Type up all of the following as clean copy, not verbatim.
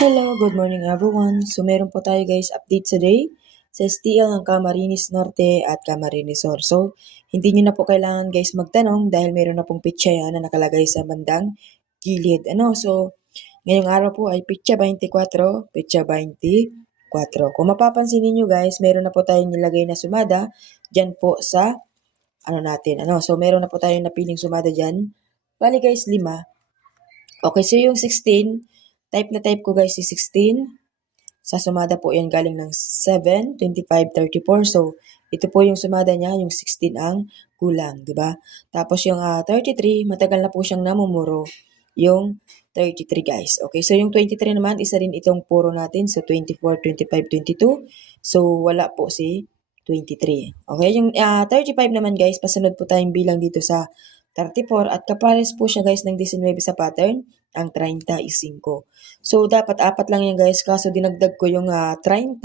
Hello, good morning everyone. So meron po tayo guys update today sa STL ng Camarines Norte at Camarines Sur. So hindi nyo na po kailangan guys magtanong dahil meron na pong pitsa yan na nakalagay sa bandang gilid. So ngayong araw po ay pitsa 24, pitsa 24. Kung mapapansin niyo guys, meron na po tayong nilagay na sumada dyan po sa natin. So meron na po tayong napiling sumada dyan. Bali guys, 5. Okay, so yung 16, type na type ko guys si 16. Sa sumada po yan galing ng 7, 25, 34. So, ito po yung sumada niya, yung 16 ang kulang, di ba? Tapos yung 33, matagal na po siyang namumuro. Yung 33 guys. Okay, so yung 23 naman, isa rin itong puro natin. So, 24, 25, 22. So, wala po si 23. Okay, yung 35 naman guys, pasunod po tayong bilang dito sa 34 at kapares po siya guys ng 19 sa pattern, ang 35. So, dapat 4 lang yan guys, kaso dinagdag ko yung 30,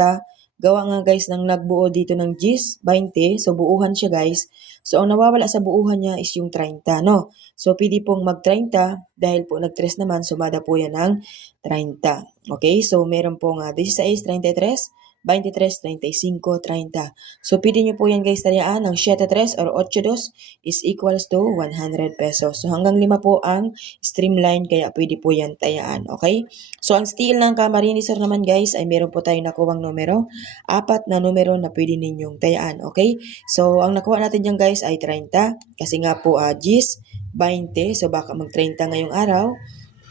gawa nga guys ng nagbuo dito ng G's, 20, so buuhan siya guys. So, ang nawawala sa buuhan niya is yung 30, no? So, pwede pong mag-30, dahil po nag-3 naman, sumada po yan ng 30. Okay, so meron pong 16, 33, 23, 35, 30. So, pwede nyo po yan guys tayaan ng 7-3 or 8-2 is equals to 100 pesos. So, hanggang 5 po ang streamline kaya pwede po yan tayaan. Okay? So, ang steel ng Camarines Sur naman guys ay meron po tayong nakuwang numero. 4 na numero na pwede ninyong tayaan. Okay? So, ang nakuha natin dyan guys ay 30. Kasi nga po G's, 20. So, baka mag-30 ngayong araw.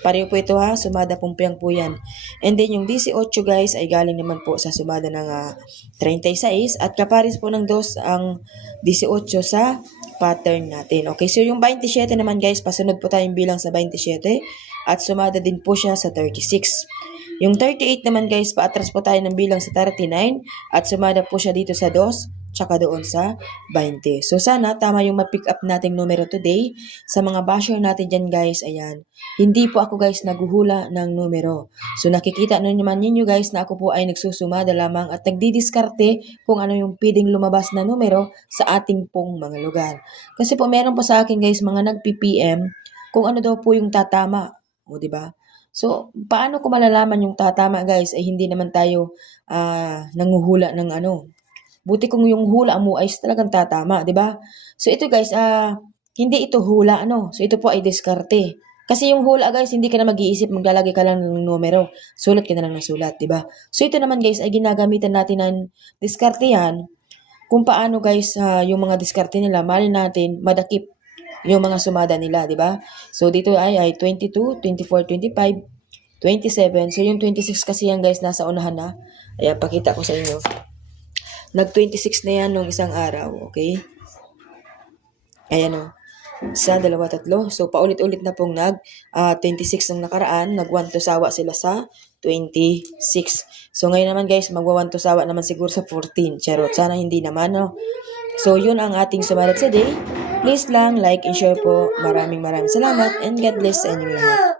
Pareho po ito sumada pumpiyang po yan. And then yung 18 guys ay galing naman po sa sumada ng 36 at kapares po ng 2 ang 18 sa pattern natin. Okay, so yung 27 naman guys, pasunod po tayong bilang sa 27 at sumada din po siya sa 36. Yung 38 naman guys, paatras po tayo ng bilang sa 39 at sumada po siya dito sa 2 tsaka doon sa 20. So sana tama yung ma-pick up nating numero today. Sa mga basher natin dyan guys, ayan. Hindi po ako guys naguhula ng numero. So nakikita naman ninyo guys na ako po ay nagsusumada lamang at nagdidiskarte kung ano yung pwedeng lumabas na numero sa ating pong mga lugar. Kasi po meron po sa akin guys mga nag-PPM kung ano daw po yung tatama. O diba? So paano ko malalaman yung tatama guys ay hindi naman tayo nanguhula ng ano. Buti kung yung hula mo ay talagang tatama, 'di ba? So ito guys, hindi ito hula So ito po ay diskarte. Kasi yung hula guys, hindi ka na mag-iisip, maglalagay ka lang ng numero. Sulat ka na lang ng sulat, 'di ba? So ito naman guys ay ginagamitan natin ng diskarte yan. Kung paano guys yung mga diskarte nila, mali natin madakip yung mga sumada nila, 'di ba? So dito ay 22, 24, 25, 27. So yung 26 kasi yan guys nasa unahan na. Ayan, pakita ko sa inyo. Nag-26 na yan nung isang araw, okay? Ayan o. 1, 2, 3. So, paulit-ulit na pong nag-26 ng nakaraan. Nag-1 to sawa sila sa 26. So, ngayon naman guys, mag-1 to sawa naman siguro sa 14. Charot. Sana hindi naman, no? So, yun ang ating sumalat sa day. Please lang, like and share po. Maraming salamat and God bless sa inyong lahat.